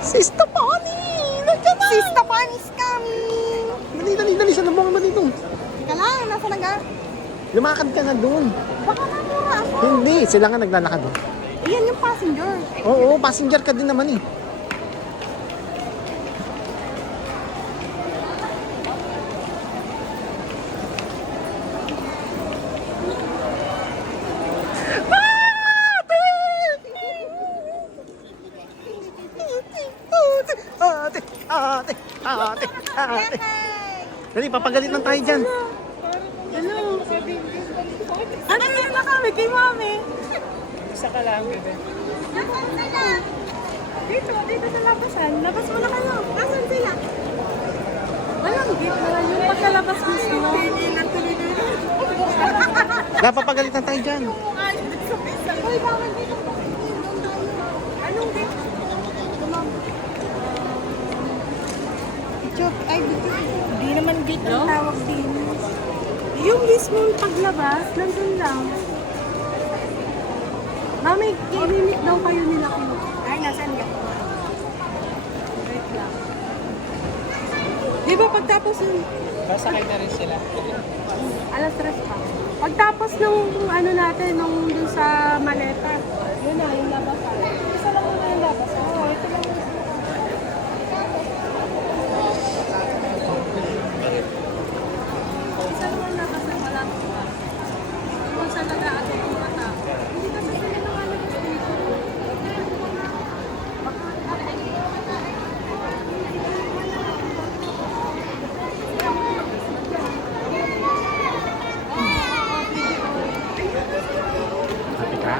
Sista Pani! Nandiyan na! Sista Pani is coming! Dali, saan nabukan ba dito? Teka lang, nasa na nga? Lumakad ka na doon. Baka mamura ako. Hindi, sila nga naglalakad doon. Iyan yung passenger. Oo, passenger ka din naman eh. Ate. Dali, papagalitan tayo dyan. Ano? Ano yun na kami kay mami? Isa ka lang, bebe. Nasaan sila? Dito sa labasan. Labas mo na kayo. Nasaan sila? Walang gate na lang yung pagkalabas mismo. Hindi lang tuloy na yun. Dali, papagalitan tayo dyan. Uy, bawal dito. Anong gate? Ay, di naman gate ang tawag din. Yung mismong paglabas, nandun lang. Mami, i-limit daw kayo nila kayo. Ay, nasaan ka? Wait lang. Di ba pagtapos yung... Sasakay na rin sila. Alas 3 pa. Pagtapos nung ano natin, nung dun sa maleta. Yun na, yung labasan. Isa lang muna yung labasan. Oo, ito lang muna. Isa lang yung labasan, wala ko pa. Kung saan nag-aatin yung mata. Hindi kasi sila nakalabas dito. Happy ka?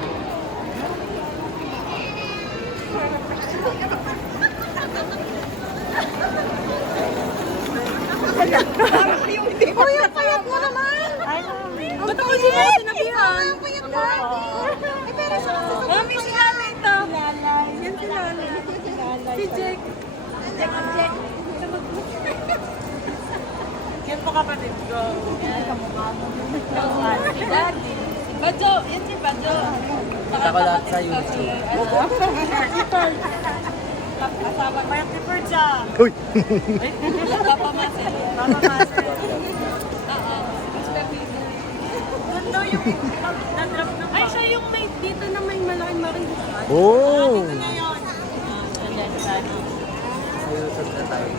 Uy, ang payat mo naman! Ba't ako di mo sinabihan? Ang payat mo! Eh, pero siya kasi sa... Mami, si Lala ito! Yan si Lala. Si Jake. Jake. Yan po kapatid ko. Yan. Kamukha mo. Si Daddy. Badjo. Yan si Badjo. Kita ko lahat sa YouTube. Kasama pa yung tipper siya. Uy! Papa Marcel. Papa Marcel. Oo. Ganda yung na-drop ng... Ay, siya yung may dito na may malaking maring. Oh! Dito na yun. Ayusap na tayo.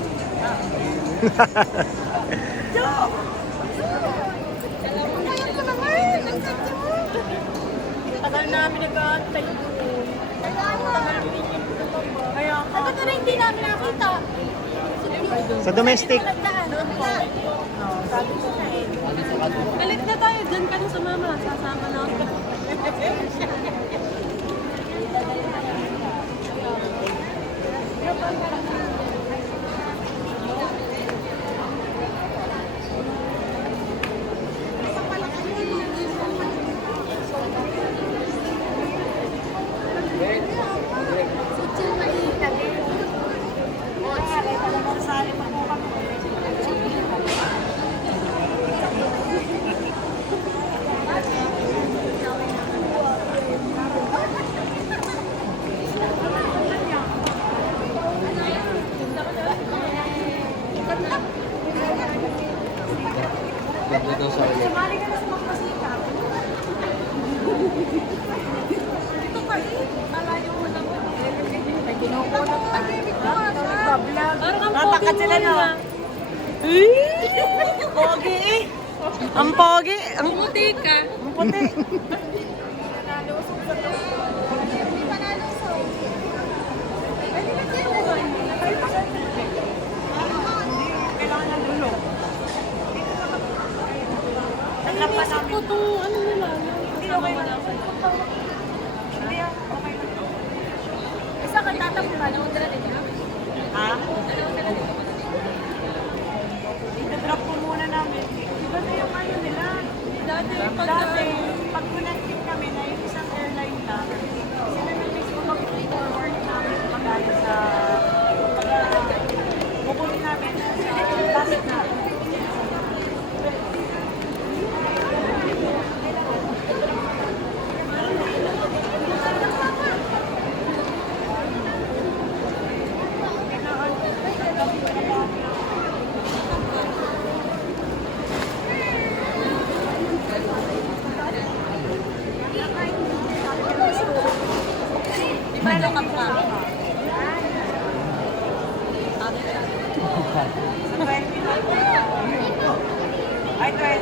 Joke! Ang payat ko naman! Ang ganda mo! Tagal namin nag-aantay ko. Kaya ako. Ito na rin hindi namin nakita. Sa domestic. Sabi ko na eh. Galit na tayo. Diyan ka na sa mama. Sasama na ako. Ganda daw sa ulit. Sumali ka na sa magpasika. Dito pa eh. Malayo mo lang. May kinukulot pa. Nagpa-vlog. Natakat sila na. Pogi eh. Ang pogi. Ang puti ka. Ang puti. Panalusog sa to. Hindi panalusog. Pwede na kayo. Kailangan ng dulo. Naisip ko itong ano nila. Hindi okay na. Hindi okay na. Isa ka tatapos pa. Naunta na din niya? Ha? Ito-drop ko muna namin. Iba na yung ano nila. Dati, pag connected kami na yung isang airline na, sila na mismo mag-forward namin magaya sa kukunin namin sa last na. Ano ka pa? Ay, 27.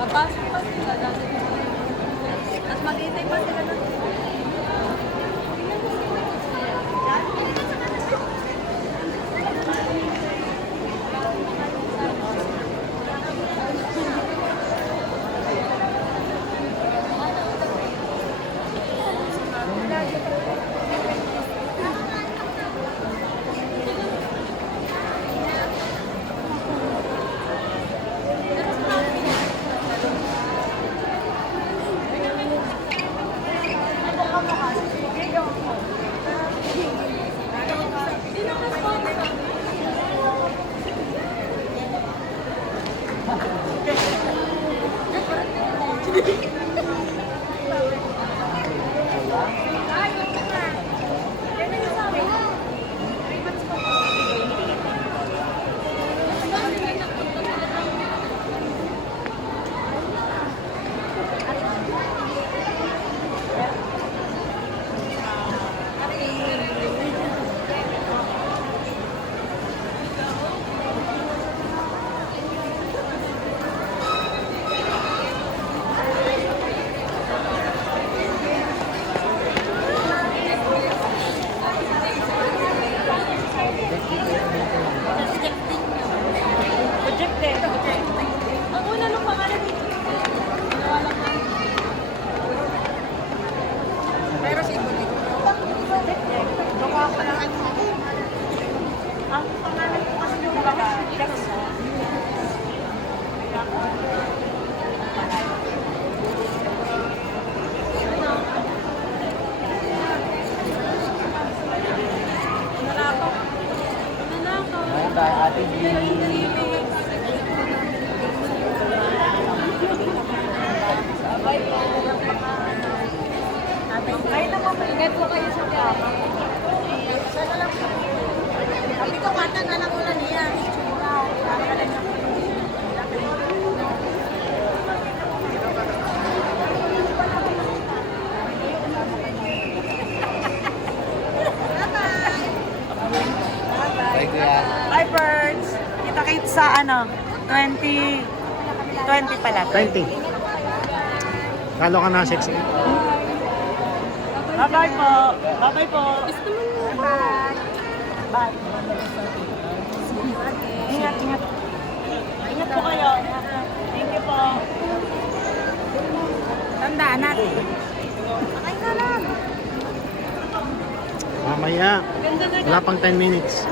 Papasok pa sila dati. Tapos mag-iintay pa sila na. Ang una nung pangalan dito. Pero si Ibo dito. Baka ako lang. Ang pangalan ko kasi yung baka. Ate B. Ay, ingat po kayo sa kama. Sana lang po. Sabi ko, kata na lang ulan niya. Ay, kuya. Bye, birds. Kita kayo sa 20 pala. 20. Kalo ka na sexy. Bye-bye po. Bye-bye po. Bye. Bye. Ingat, ingat. Ingat po kayo. Thank you po. Tandaan natin. Ay na lang. Mamaya. Wala pang 10 minutes.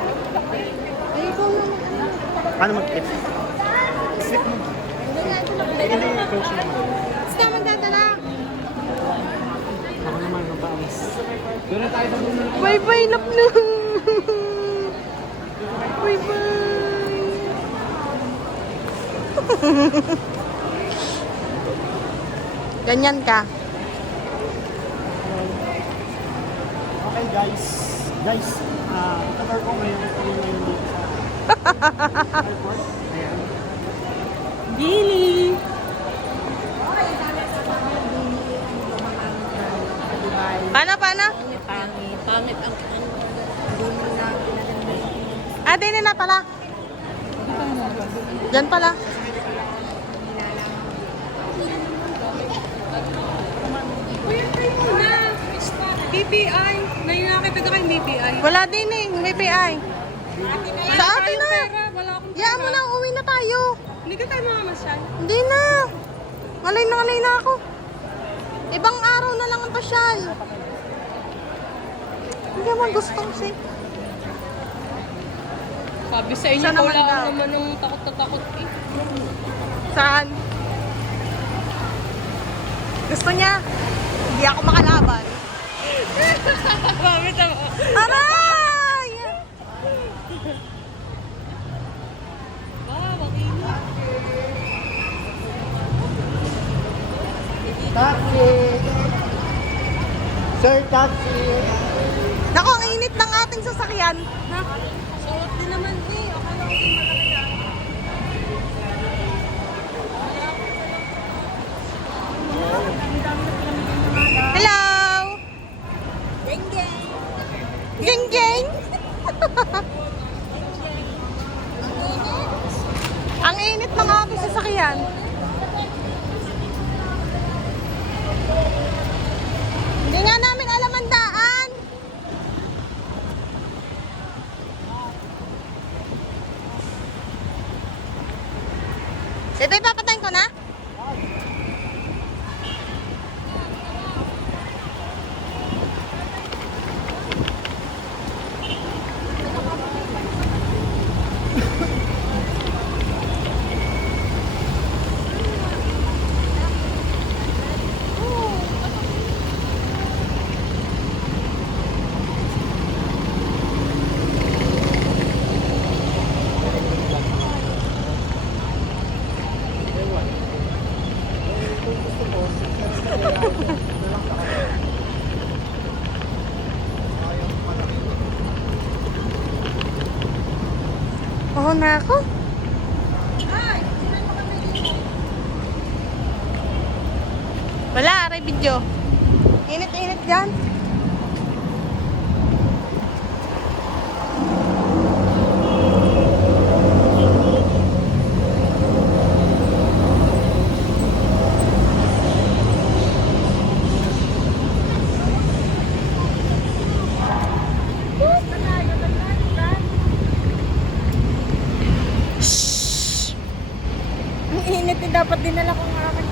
Paano mag-clip? Clip mo. Hindi, close naman. Basta magdadala. Ako naman, mapaalis. Doon na tayo sa bunod. Bye-bye, Lapno. Bye-bye. Ganyan ka. Okay guys. Guys, itatar ko ngayon. Dito sa airport. Ayan. Billy. Paano? Pangit ang Din na pala. Diyan pala. BPI. Ngayon nakakita ka kayong BPI. Wala din eh, BPI. Sa atin na. Wala akong Yaan mo na, uwi na tayo. Hindi ka tayo mamamasyal. Hindi na. Ngalay na ako. Ibang araw na lang ang pasyal. Hindi naman gusto kasi. Sabi sa inyo, Saan naman wala daw? ako naman ng takot na takot eh. Saan? Gusto niya? Hindi ako makalaban. Bakit ako? Aray! Wow, makinig. Taxi! Sir, taxi! Naku, ang init ng ating sasakyan. Suot din naman eh. Akala ko din malaki yan. init ng aking sasakyan. Hindi nga namin alam ang daan. Ito ipapatayin ko na? Oo na ako. Wala, aray video. Init-init yan. Ang init eh, dapat dinala ko nga aking